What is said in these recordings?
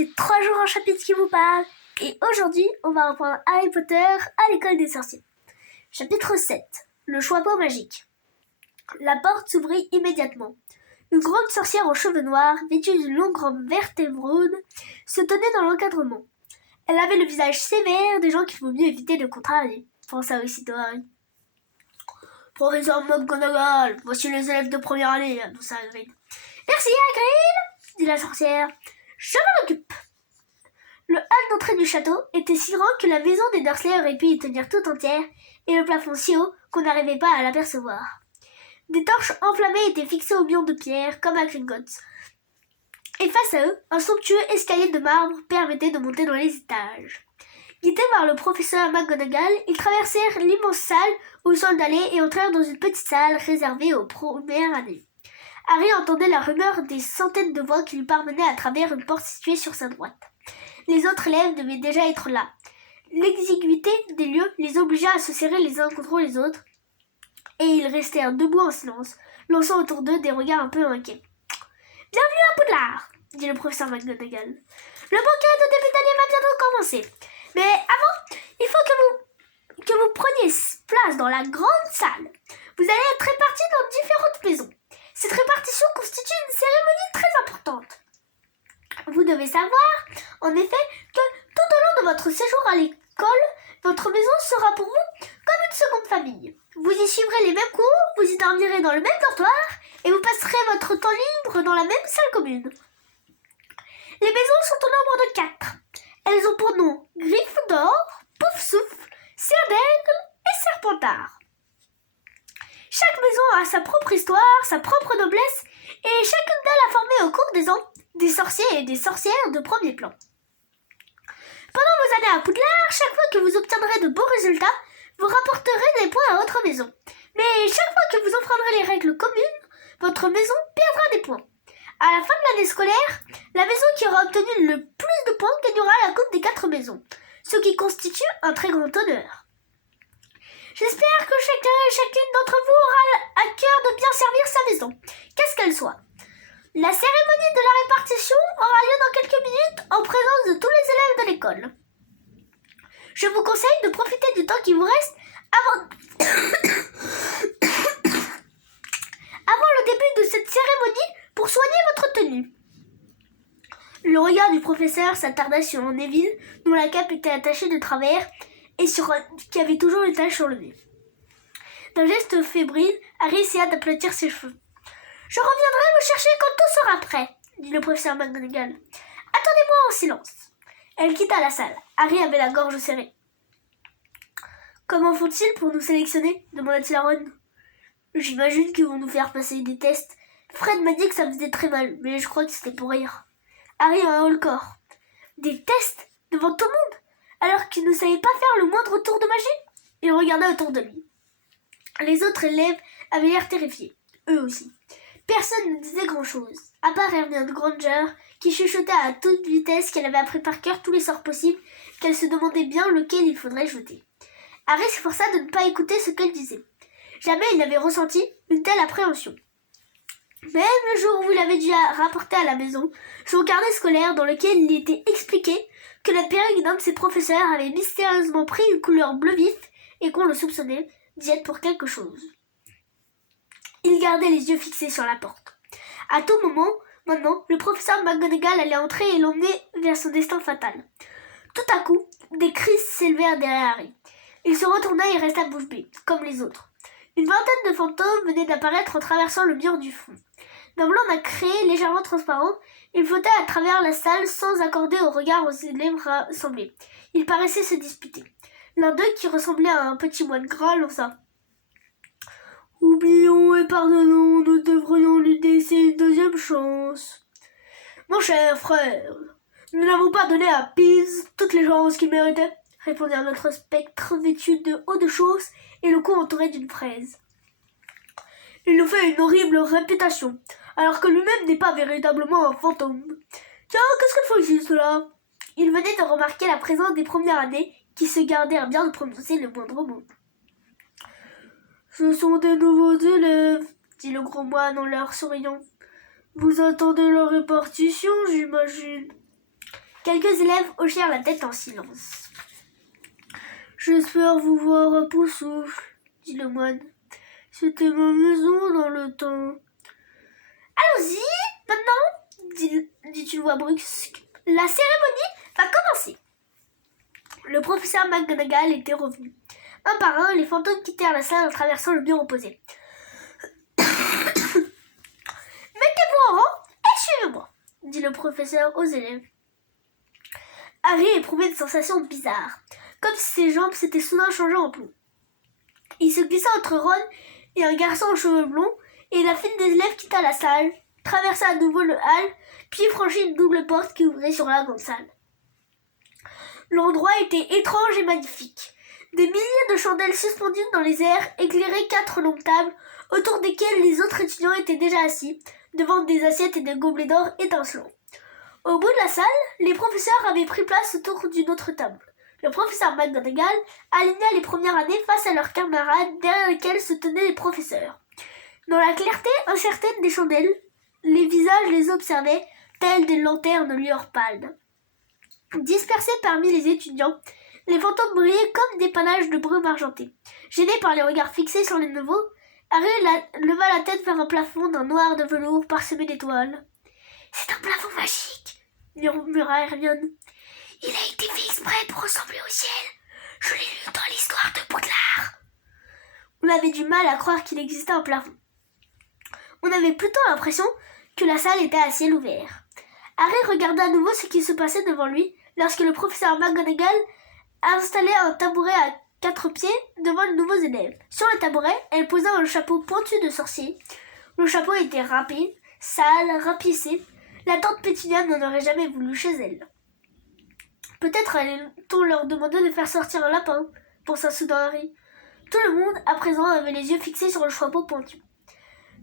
c'est 3 jours en chapitre qui vous parle. Et aujourd'hui, on va reprendre Harry Potter à l'école des sorciers. Chapitre 7. Le chapeau magique. La porte s'ouvrit immédiatement. Une grande sorcière aux cheveux noirs, vêtue d'une longue robe verte émeraude, se tenait dans l'encadrement. Elle avait le visage sévère des gens qu'il vaut mieux éviter de contrarier, pensa aussitôt Harry. Professeur McGonagall, voici les élèves de première année, annonça Hagrid. Merci Hagrid, dit la sorcière. Je m'en occupe. Le hall d'entrée du château était si grand que la maison des Dursley aurait pu y tenir tout entière et le plafond si haut qu'on n'arrivait pas à l'apercevoir. Des torches enflammées étaient fixées aux murs de pierre comme à Gringotts. Et face à eux, un somptueux escalier de marbre permettait de monter dans les étages. Guidés par le professeur McGonagall, ils traversèrent l'immense salle où le sol allait et entrèrent dans une petite salle réservée aux premières années. Harry entendait la rumeur des centaines de voix qui lui parvenaient à travers une porte située sur sa droite. Les autres élèves devaient déjà être là. L'exiguïté des lieux les obligea à se serrer les uns contre les autres, et ils restèrent debout en silence, lançant autour d'eux des regards un peu inquiets. « Bienvenue à Poudlard !» dit le professeur McGonagall. « Le banquet de début d'année va bientôt commencer. Mais avant, il faut que vous preniez place dans la grande salle. Vous allez être répartis dans différentes maisons. Cette répartition constitue une cérémonie très importante. Vous devez savoir, en effet, que tout au long de votre séjour à l'école, votre maison sera pour vous comme une seconde famille. Vous y suivrez les mêmes cours, vous y dormirez dans le même dortoir et vous passerez votre temps libre dans la même salle commune. Les maisons sont au nombre de 4. Elles ont pour nom Gryffondor, Poufsouffle, Serre d'Aigle et Serpentard. Chaque maison a sa propre histoire, sa propre noblesse, et chacune d'elles a formé au cours des ans des sorciers et des sorcières de premier plan. Pendant vos années à Poudlard, chaque fois que vous obtiendrez de beaux résultats, vous rapporterez des points à votre maison. Mais chaque fois que vous enfreindrez les règles communes, votre maison perdra des points. À la fin de l'année scolaire, la maison qui aura obtenu le plus de points gagnera la coupe des 4 maisons, ce qui constitue un très grand honneur. J'espère que chacun et chacune d'entre vous aura à cœur de bien servir sa maison, qu'est-ce qu'elle soit. La cérémonie de la répartition aura lieu dans quelques minutes en présence de tous les élèves de l'école. Je vous conseille de profiter du temps qui vous reste avant le début de cette cérémonie pour soigner votre tenue. Le regard du professeur s'attarda sur Neville, dont la cape était attachée de travers et qui avait toujours une tache sur le nez. D'un geste fébrile, Harry essaya d'aplatir ses cheveux. « Je reviendrai vous chercher quand tout sera prêt, » dit le professeur McGonagall. « Attendez-moi en silence. » Elle quitta la salle. Harry avait la gorge serrée. « Comment font-ils pour nous sélectionner ?» demanda-t-il à Ron. « J'imagine qu'ils vont nous faire passer des tests. Fred m'a dit que ça me faisait très mal, mais je crois que c'était pour rire. » Harry a un haut-le-corps. « Des tests devant tout le monde alors qu'il ne savait pas faire le moindre tour de magie ?» Il regarda autour de lui. Les autres élèves avaient l'air terrifiés, eux aussi. Personne ne disait grand-chose, à part Hermione Granger, qui chuchotait à toute vitesse qu'elle avait appris par cœur tous les sorts possibles, qu'elle se demandait bien lequel il faudrait jeter. Harry s'efforça de ne pas écouter ce qu'elle disait. Jamais il n'avait ressenti une telle appréhension. Même le jour où il avait dû rapporter à la maison son carnet scolaire dans lequel il était expliqué que la perruque d'un de ses professeurs avait mystérieusement pris une couleur bleu vif et qu'on le soupçonnait d'y être pour quelque chose. Il gardait les yeux fixés sur la porte. À tout moment, maintenant, le professeur McGonagall allait entrer et l'emmener vers son destin fatal. Tout à coup, des cris s'élevèrent derrière Harry. Il se retourna et resta bouche bée, comme les autres. Une vingtaine de fantômes venaient d'apparaître en traversant le mur du fond. D'un blanc nacré, légèrement transparent, ils flottaient à travers la salle sans accorder au regard aux élèves rassemblés. Ils paraissaient se disputer. L'un d'eux, qui ressemblait à un petit moine gras, lança. « Oublions et pardonnons, nous devrions lui laisser une deuxième chance. »« Mon cher frère, nous n'avons pas donné à Peeves toutes les chances qu'il méritait, » répondit un autre spectre vêtu de haut de chausses et le cou entouré d'une fraise. « Il nous fait une horrible réputation, alors que lui-même n'est pas véritablement un fantôme. Tiens, qu'est-ce qu'il faut ici, cela ?» Il venait de remarquer la présence des premières années qui se gardèrent bien de prononcer le moindre mot. « Ce sont des nouveaux élèves, » dit le gros moine en leur souriant. « Vous attendez leur répartition, j'imagine. » Quelques élèves hochèrent la tête en silence. « J'espère vous voir à Poussoufle, dit le moine. C'était ma maison dans le temps. »« Allons-y, maintenant, dit une voix brusque. La cérémonie va commencer. » Le professeur McGonagall était revenu. Un par un, les fantômes quittèrent la salle en traversant le mur opposé. « Mettez-vous en rang et suivez-moi, dit le professeur aux élèves. Harry éprouvait une sensation bizarre, comme si ses jambes s'étaient soudain changées en plomb. Il se glissa entre Ron et un garçon aux cheveux blonds, et la file des élèves quitta la salle, traversa à nouveau le hall, puis franchit une double porte qui ouvrait sur la grande salle. L'endroit était étrange et magnifique. Des milliers de chandelles suspendues dans les airs éclairaient 4 longues tables, autour desquelles les autres étudiants étaient déjà assis, devant des assiettes et des gobelets d'or étincelants. Au bout de la salle, les professeurs avaient pris place autour d'une autre table. Le professeur McGonagall aligna les premières années face à leurs camarades derrière lesquels se tenaient les professeurs. Dans la clarté incertaine des chandelles, les visages les observaient, tels des lanternes lueur pâle. Dispersés parmi les étudiants, les fantômes brillaient comme des panaches de brume argentée. Gêné par les regards fixés sur les nouveaux, Harry leva la tête vers un plafond d'un noir de velours parsemé d'étoiles. « C'est un plafond magique !» murmura Hermione. « Il a été fait exprès pour ressembler au ciel. Je l'ai lu dans l'histoire de Poudlard. » On avait du mal à croire qu'il existait un plafond. On avait plutôt l'impression que la salle était à ciel ouvert. Harry regarda à nouveau ce qui se passait devant lui lorsque le professeur McGonagall installait un tabouret à 4 pieds devant les nouveaux élèves. Sur le tabouret, elle posa un chapeau pointu de sorcier. Le chapeau était râpé, sale, rapissé. La tante Pétunia n'en aurait jamais voulu chez elle. Peut-être allait-on leur demander de faire sortir un lapin, pensa soudain Harry. Tout le monde, à présent, avait les yeux fixés sur le chapeau pointu.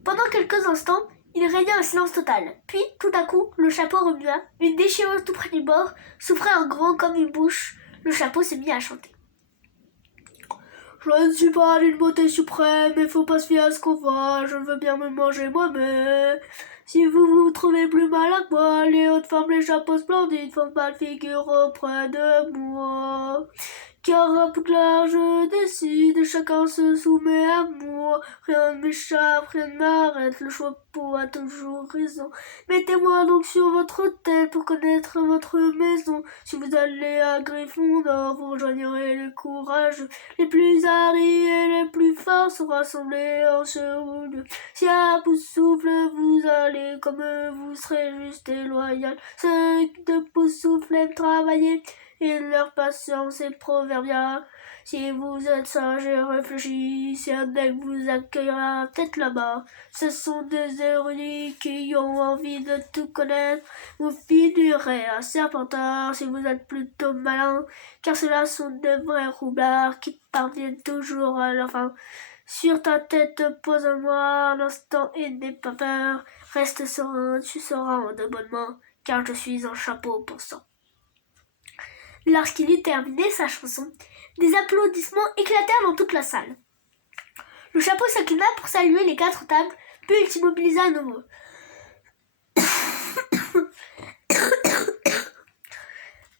Pendant quelques instants, il régna un silence total. Puis, tout à coup, le chapeau remua. Une déchirure tout près du bord s'ouvrait un grand comme une bouche. Le chapeau se mit à chanter. Je ne suis pas d'une beauté suprême, il faut pas se fier à ce qu'on voit, je veux bien me manger moi-même. Si vous vous trouvez plus mal à moi, les hautes femmes, les chapeaux splendides font pas de figure auprès de moi. Car à Poudlard je décide, chacun se soumet à moi. Rien ne m'échappe, rien ne m'arrête, le chapeau a toujours raison. Mettez-moi donc sur votre tête pour connaître votre maison. Si vous allez à Gryffondor, vous rejoignerez les courageux. Les plus haris et les plus forts sont rassemblés en ce lieu. Si à Poussoufle vous allez comme eux, vous serez juste et loyal. Ceux de Poussoufle aiment travailler, et leur patience est proverbiale. Si vous êtes sage et réfléchi, si un deck vous accueillera peut-être là-bas. Ce sont des érudits qui ont envie de tout connaître. Vous finirez à Serpentard si vous êtes plutôt malin, car ceux-là sont de vrais roublards qui parviennent toujours à leur fin. Sur ta tête pose-moi un instant et n'aie pas peur. Reste serein, tu seras en de bonnes mains, car je suis un chapeau pensant. Lorsqu'il eut terminé sa chanson, des applaudissements éclatèrent dans toute la salle. Le chapeau s'inclina pour saluer les 4 tables, puis il s'immobilisa à nouveau.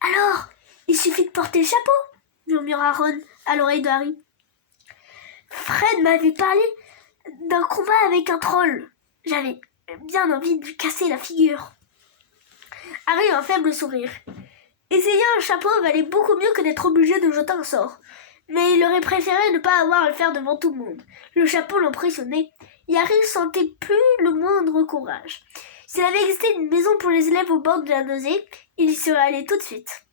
Alors, il suffit de porter le chapeau, murmura Ron à l'oreille de Harry. Fred m'avait parlé d'un combat avec un troll. J'avais bien envie de lui casser la figure. Harry eut un faible sourire. Essayer un chapeau valait beaucoup mieux que d'être obligé de jeter un sort. Mais il aurait préféré ne pas avoir à le faire devant tout le monde. Le chapeau l'impressionnait, et Harry sentait plus le moindre courage. S'il avait existé une maison pour les élèves au bord de la nausée, il y serait allé tout de suite.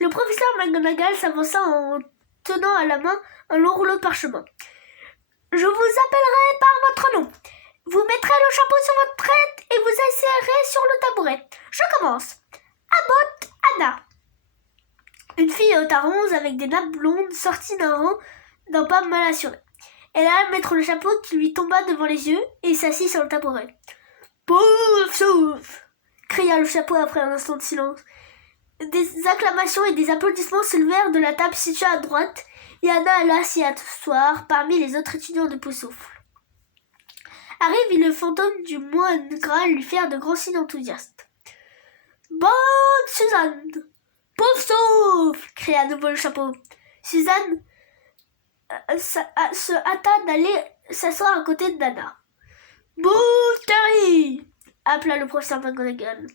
Le professeur McGonagall s'avança en tenant à la main un long rouleau de parchemin. « Je vous appellerai par votre nom. Vous mettrez le chapeau sur votre tête et vous asseoirez sur le tabouret. Je commence. Abbott Anna. » Une fille aux tarons avec des nappes blondes sortit d'un rang d'un pas mal assuré. Elle alla mettre le chapeau qui lui tomba devant les yeux et s'assit sur le tabouret. « Pouf souf !» cria le chapeau après un instant de silence. Des acclamations et des applaudissements se levèrent de la table située à droite et Anna alla s'y asseoir parmi les autres étudiants de Poussoufle. Harry vit le fantôme du moine Graal lui faire de grands signes enthousiastes. « Bonne Suzanne! Pauvre souffle! Cria à nouveau le chapeau. Suzanne se hâta d'aller s'asseoir à côté de Nana. Bouh, Terry! Appela le professeur McGonagall.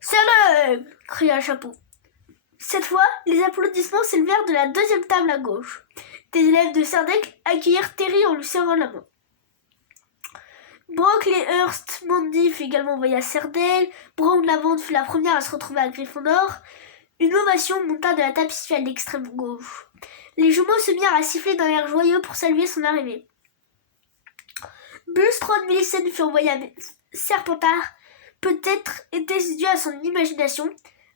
C'est l'heure! Cria le chapeau. Cette fois, les applaudissements s'élevèrent de la deuxième table à gauche. Des élèves de Serdaigle accueillirent Terry en lui serrant la main. Brooke Hurst Mandy fut également envoyée à Serdaigle. Brown Lavande fut la première à se retrouver à Gryffondor. Une ovation monta de la tapisserie à l'extrême gauche. Les jumeaux se mirent à siffler d'un air joyeux pour saluer son arrivée. Bulstrode Millicent fut envoyé à Serpentard. Peut-être était-ce dû à son imagination.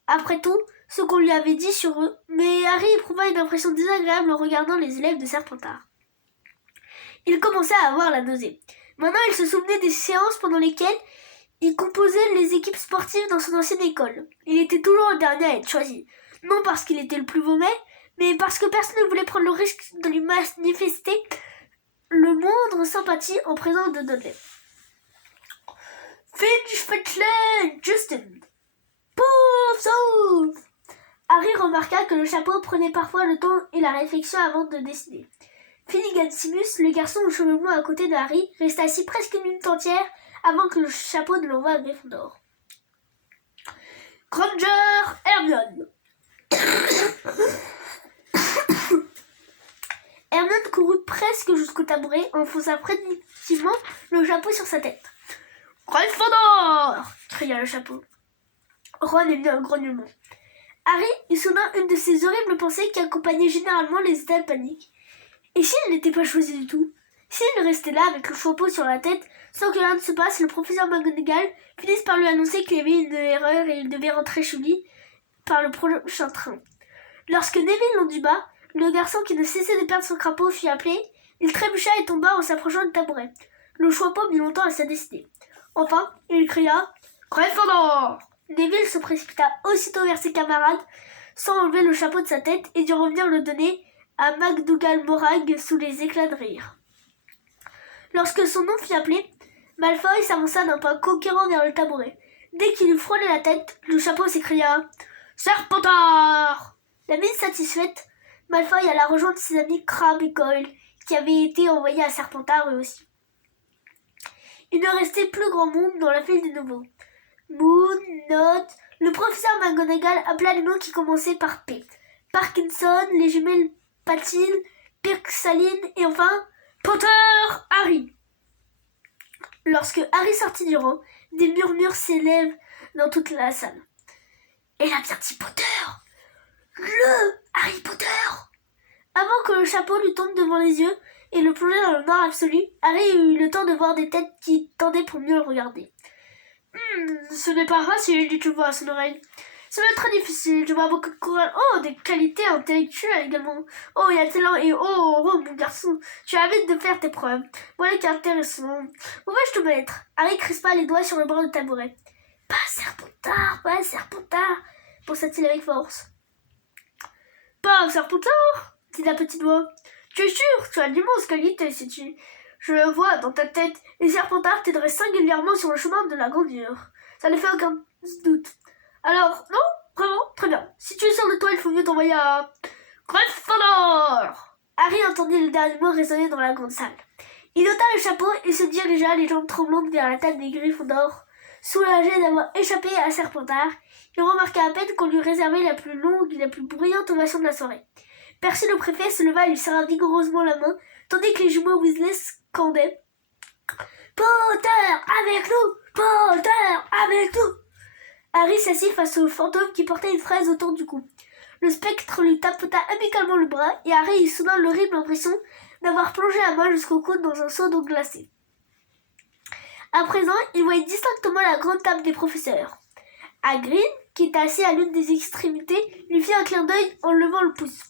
Après tout, ce qu'on lui avait dit sur eux, mais Harry éprouva une impression désagréable en regardant les élèves de Serpentard. Il commençait à avoir la nausée. Maintenant, il se souvenait des séances pendant lesquelles il composait les équipes sportives dans son ancienne école. Il était toujours le dernier à être choisi. Non parce qu'il était le plus mauvais, mais parce que personne ne voulait prendre le risque de lui manifester le moindre sympathie en présence de Dudley. Finch, Fetchley, Justin. Pouf, sauf! Harry remarqua que le chapeau prenait parfois le temps et la réflexion avant de décider. Finnegan Simus, le garçon aux cheveux blancs à côté de Harry, resta assis presque une minute entière avant que le chapeau ne l'envoie à Gryffondor. Granger, Hermione. Hermione courut presque jusqu'au tabouret, enfonça prédictivement le chapeau sur sa tête. Gryffondor! Cria le chapeau. Ron émit un grognement. Harry eut soudain une de ces horribles pensées qui accompagnaient généralement les états de panique. Et s'il n'était pas choisi du tout? S'il restait là avec le chapeau sur la tête, sans que rien ne se passe, le professeur McGonagall finisse par lui annoncer qu'il y avait une erreur et il devait rentrer chez lui par le prochain train. Lorsque Neville l'enduba, le garçon qui ne cessait de perdre son crapaud fut appelé. Il trébucha et tomba en s'approchant du tabouret. Le chapeau mit longtemps à se décider. Enfin, il cria « Gryffondor !» Neville se précipita aussitôt vers ses camarades, sans enlever le chapeau de sa tête, et dut revenir le donner à McDougal Morag sous les éclats de rire. Lorsque son nom fut appelé, Malfoy s'avança d'un pas conquérant vers le tabouret. Dès qu'il eut frôlé la tête, le chapeau s'écria « Serpentard !» La mine satisfaite, Malfoy alla rejoindre ses amis Crabbe et Goyle, qui avaient été envoyés à Serpentard eux aussi. Il ne restait plus grand monde dans la file des nouveaux. Moon, Note, le professeur McGonagall appela les noms qui commençaient par P. Parkinson, les jumelles Patil, Pirksaline et enfin Potter, Harry. Lorsque Harry sortit du rang, des murmures s'élèvent dans toute la salle. Elle a bien dit Potter! Le Harry Potter! Avant que le chapeau lui tombe devant les yeux et le plongeait dans le noir absolu, Harry eut le temps de voir des têtes qui tendaient pour mieux le regarder. Ce n'est pas facile, dit-tu vois à son oreille. Ça va être très difficile, je vois beaucoup de courage. Oh, des qualités intellectuelles également. Oh, il y a le talent et oh, mon garçon, tu as vite de faire tes preuves. Voilà qui est intéressant. Où vais-je te mettre? Harry crispa les doigts sur le bord du tabouret. Pas Serpentard, pensa-t-il avec force. Pas Serpentard, dit la petite voix. Tu es sûr, tu as d'immenses qualités, sais-tu. Je le vois dans ta tête, et Serpentard t'aiderait singulièrement sur le chemin de la grandeur. Ça ne fait aucun doute. Alors, non, vraiment, très bien. Si tu es sûr de toi, il faut mieux t'envoyer à Gryffondor. Harry entendit le dernier mot résonner dans la grande salle. Il ôta le chapeau et se dirigea les jambes tremblantes vers la table des Gryffondor. Soulagé d'avoir échappé à Serpentard, il remarqua à peine qu'on lui réservait la plus longue et la plus bruyante ovation de la soirée. Percy le préfet se leva et lui serra vigoureusement la main, tandis que les jumeaux Weasley scandaient « Potter avec nous! Potter avec nous !» Harry s'assit face au fantôme qui portait une fraise autour du cou. Le spectre lui tapota amicalement le bras et Harry eut soudain l'horrible impression d'avoir plongé la main jusqu'au coude dans un seau d'eau glacée. À présent, il voyait distinctement la grande table des professeurs. Hagrid, qui était assis à l'une des extrémités, lui fit un clin d'œil en levant le pouce.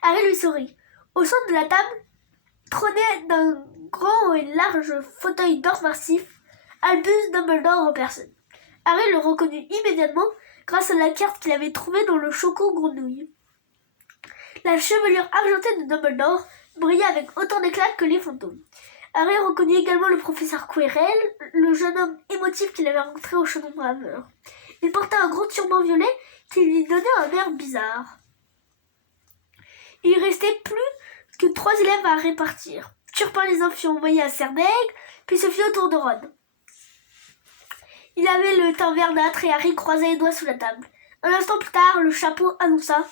Harry lui sourit. Au centre de la table, trônait d'un grand et large fauteuil d'or massif, Albus Dumbledore en personne. Harry le reconnut immédiatement grâce à la carte qu'il avait trouvée dans le choco grenouille. La chevelure argentée de Dumbledore brillait avec autant d'éclat que les fantômes. Harry reconnut également le professeur Quirrell, le jeune homme émotif qu'il avait rencontré au Chaudron Braveur. Il portait un gros turban violet qui lui donnait un air bizarre. Il restait plus que 3 élèves à répartir. Turpin les uns fut envoyé à Cerdaigle, puis se fit au tour de Ron. Il avait le teint verdâtre et Harry croisa les doigts sous la table. Un instant plus tard, le chapeau annonça